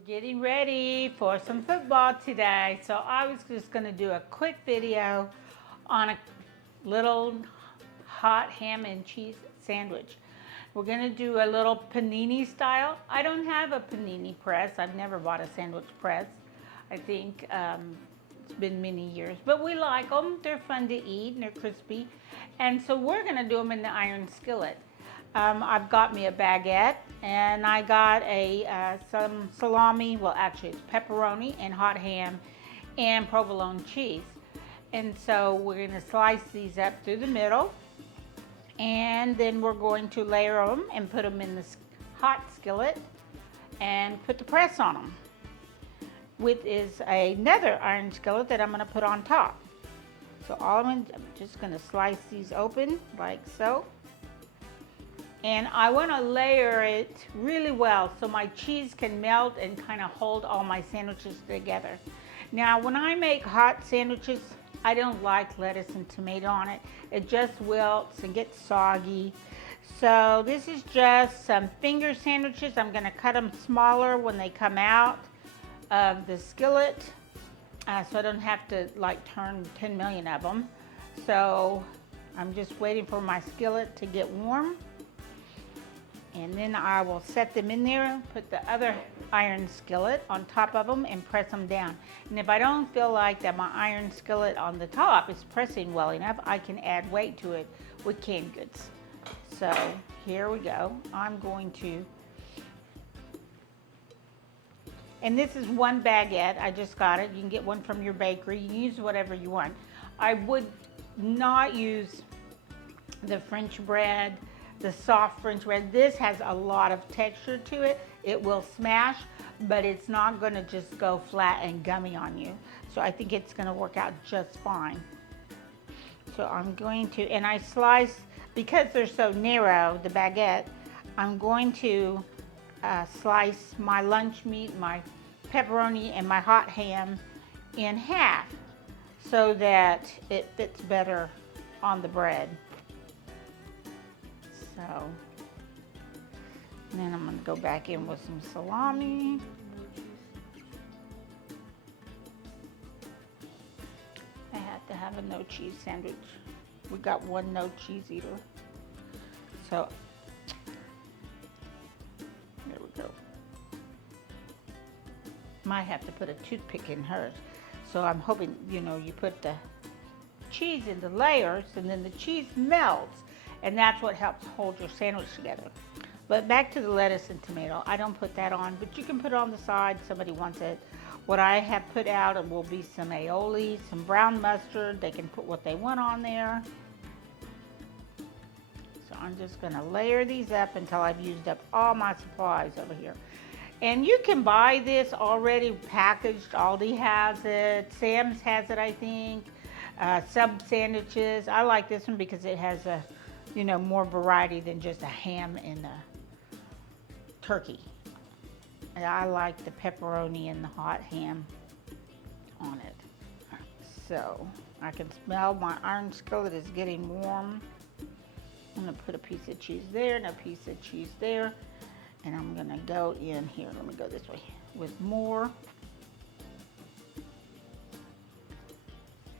We're getting ready for some football today, so I was just going to do a quick video on a little hot ham and cheese sandwich. We're going to do a little panini style. I don't have a panini press. I've never bought a sandwich press. I think it's been many years, but we like them. They're fun to eat and they're crispy. And so we're going to do them in the iron skillet. I've got me a baguette, and I got some salami, well actually it's pepperoni and hot ham and provolone cheese. And so we're going to slice these up through the middle, and then we're going to layer them and put them in the hot skillet and put the press on them. With is another iron skillet that I'm going to put on top. So I'm just going to slice these open like so. And I want to layer it really well so my cheese can melt and kind of hold all my sandwiches together. Now, when I make hot sandwiches, I don't like lettuce and tomato on it. It just wilts and gets soggy. So this is just some finger sandwiches. I'm going to cut them smaller when they come out of the skillet, so I don't have to like turn 10 million of them. So I'm just waiting for my skillet to get warm. And then I will set them in there, put the other iron skillet on top of them and press them down. And if I don't feel like that my iron skillet on the top is pressing well enough, I can add weight to it with canned goods. So here we go. I'm going to, and this is one baguette. I just got it. You can get one from your bakery. You can use whatever you want. I would not use the French bread, the soft French bread. This has a lot of texture to it. It will smash, but it's not gonna just go flat and gummy on you. So I think it's gonna work out just fine. So I'm going to, and I slice, because they're so narrow, the baguette, I'm going to slice my lunch meat, my pepperoni, and my hot ham in half so that it fits better on the bread. So, and then I'm going to go back in with some salami. I had to have a no cheese sandwich. We got one no cheese eater. So, there we go. Might have to put a toothpick in hers. So I'm hoping, you know, you put the cheese in the layers and then the cheese melts. And that's what helps hold your sandwich together. But back to the lettuce and tomato. I don't put that on, but you can put it on the side. Somebody wants it. What I have put out will be some aioli, some brown mustard. They can put what they want on there. So I'm just gonna layer these up until I've used up all my supplies over here. And you can buy this already packaged. Aldi has it. Sam's has it, I think. Sub sandwiches. I like this one because it has a, you know, more variety than just a ham and a turkey. And I like the pepperoni and the hot ham on it. So I can smell my iron skillet is getting warm. I'm gonna put a piece of cheese there and a piece of cheese there. And I'm gonna go in here, let me go this way, with more.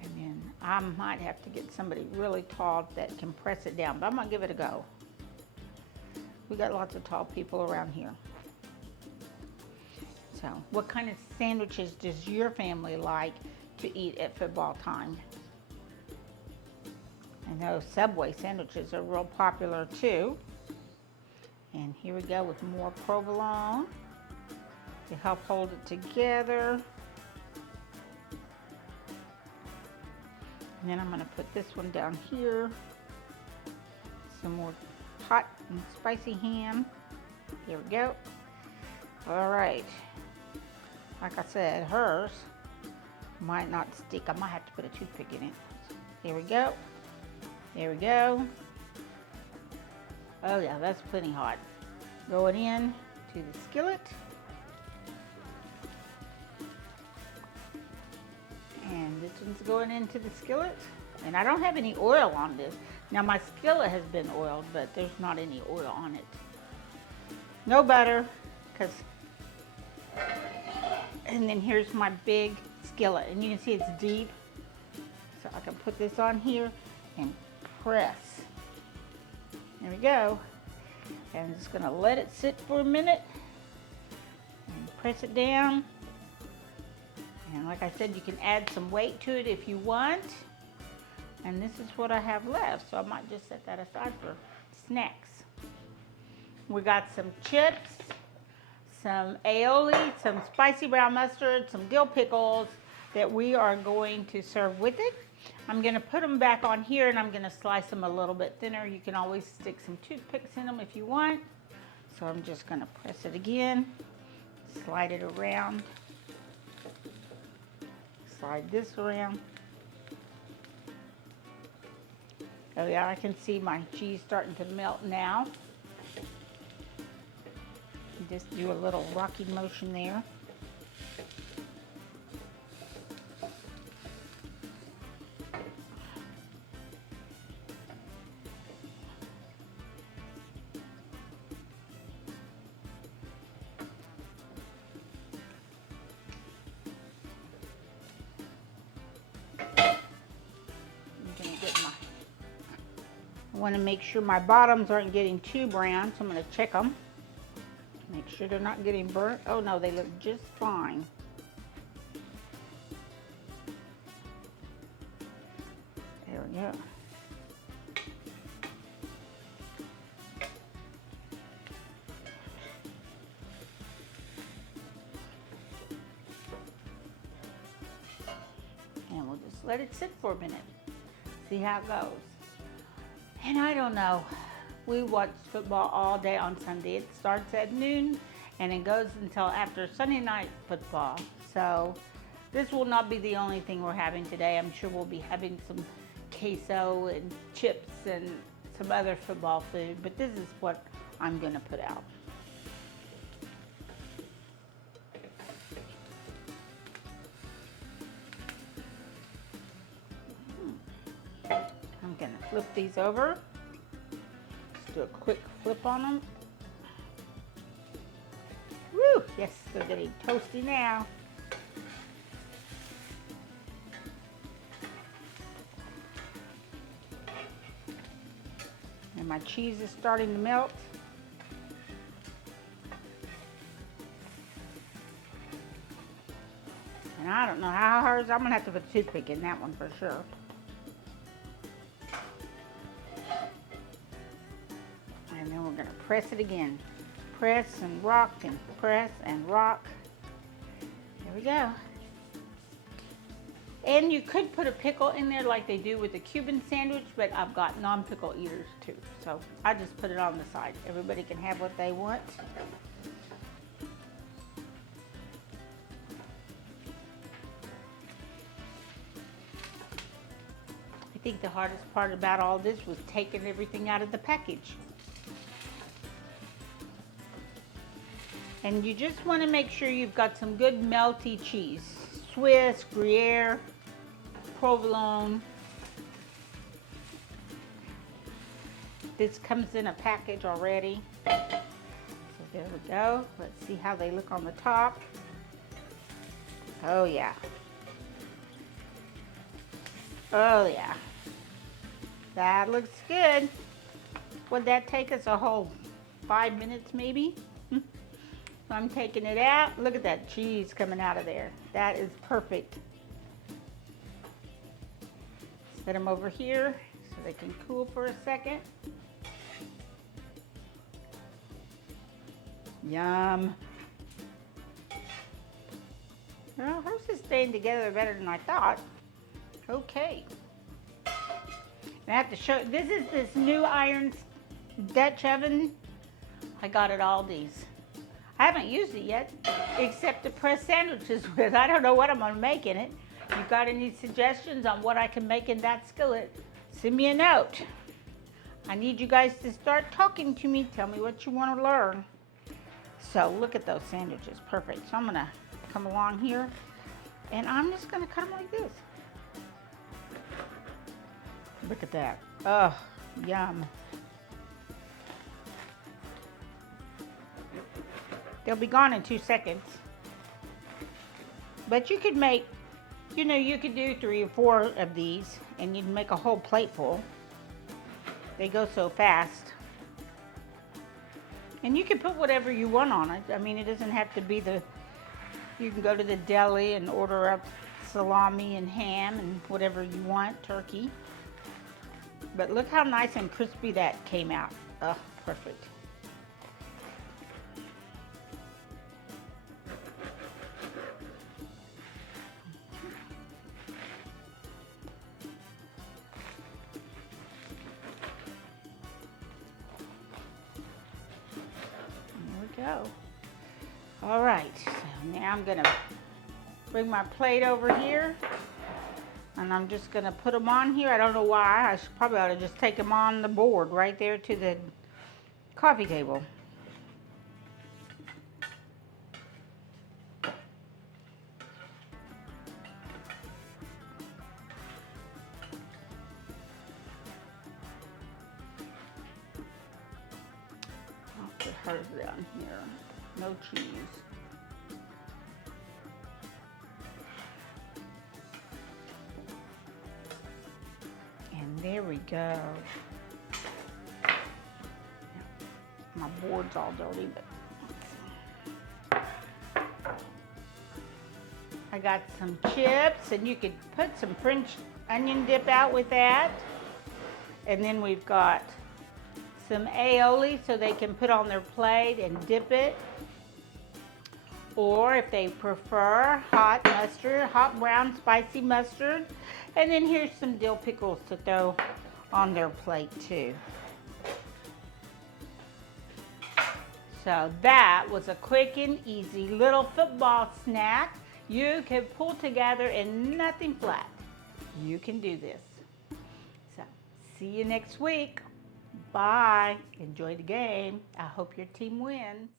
And then I might have to get somebody really tall that can press it down, but I'm gonna give it a go. We got lots of tall people around here. So, what kind of sandwiches does your family like to eat at football time? I know Subway sandwiches are real popular too. And here we go with more provolone to help hold it together. And then I'm going to put this one down here. Some more hot and spicy ham. Here we go. All right. Like I said, hers might not stick. I might have to put a toothpick in it. Here we go. There we go. Oh yeah, that's plenty hot. Going in to the skillet. And this one's going into the skillet. And I don't have any oil on this. Now my skillet has been oiled, but there's not any oil on it. No butter, because And then here's my big skillet, and you can see it's deep. So I can put this on here and press. There we go. And I'm just gonna let it sit for a minute and press it down. And like I said, you can add some weight to it if you want. And this is what I have left, so I might just set that aside for snacks. We got some chips, some aioli, some spicy brown mustard, some dill pickles that we are going to serve with it. I'm gonna put them back on here and I'm gonna slice them a little bit thinner. You can always stick some toothpicks in them if you want. So I'm just gonna press it again, slide it around, slide this around. Oh yeah, I can see my cheese starting to melt now. Just do a little rocking motion there. I want to make sure my bottoms aren't getting too brown, so I'm going to check them. Make sure they're not getting burnt. Oh no, they look just fine. There we go. And we'll just let it sit for a minute. See how it goes. And I don't know, we watch football all day on Sunday. It starts at noon and it goes until after Sunday night football. So this will not be the only thing we're having today. I'm sure we'll be having some queso and chips and some other football food, but this is what I'm gonna put out. I'm gonna flip these over. Just do a quick flip on them. Woo! Yes, they're getting toasty now. And my cheese is starting to melt. And I don't know how hard. I'm gonna have to put a toothpick in that one for sure. And then we're gonna press it again. Press and rock and press and rock. There we go. And you could put a pickle in there like they do with the Cuban sandwich, but I've got non-pickle eaters too. So I just put it on the side. Everybody can have what they want. I think the hardest part about all this was taking everything out of the package. And you just want to make sure you've got some good melty cheese. Swiss, Gruyere, provolone. This comes in a package already. So there we go. Let's see how they look on the top. Oh yeah. Oh yeah. That looks good. Would that take us a whole 5 minutes maybe? So I'm taking it out. Look at that cheese coming out of there. That is perfect. Set them over here so they can cool for a second. Yum. Well, hers is staying together better than I thought. Okay. I have to show, this is this new iron Dutch oven. I got at Aldi's. I haven't used it yet, except to press sandwiches with. I don't know what I'm gonna make in it. If you've got any suggestions on what I can make in that skillet, send me a note. I need you guys to start talking to me. Tell me what you want to learn. So look at those sandwiches, perfect. So I'm gonna come along here and I'm just gonna cut them like this. Look at that. Oh, yum. They'll be gone in 2 seconds. But you could make, you could do 3 or 4 of these and you'd make a whole plate full. They go so fast. And you can put whatever you want on it. I mean, it doesn't have to be you can go to the deli and order up salami and ham and whatever you want, turkey. But look how nice and crispy that came out. Oh, perfect. Go. All right, so now I'm gonna bring my plate over here and I'm just gonna put them on here. I don't know why. I probably ought to just take them on the board right there to the coffee table. Put hers down here. No cheese. And there we go. My board's all dirty, but I got some chips, and you could put some French onion dip out with that. And then we've got some aioli so they can put on their plate and dip it. Or if they prefer, hot mustard, hot brown spicy mustard. And then here's some dill pickles to throw on their plate too. So that was a quick and easy little football snack you can pull together in nothing flat. You can do this. So see you next week. Bye. Enjoy the game. I hope your team wins.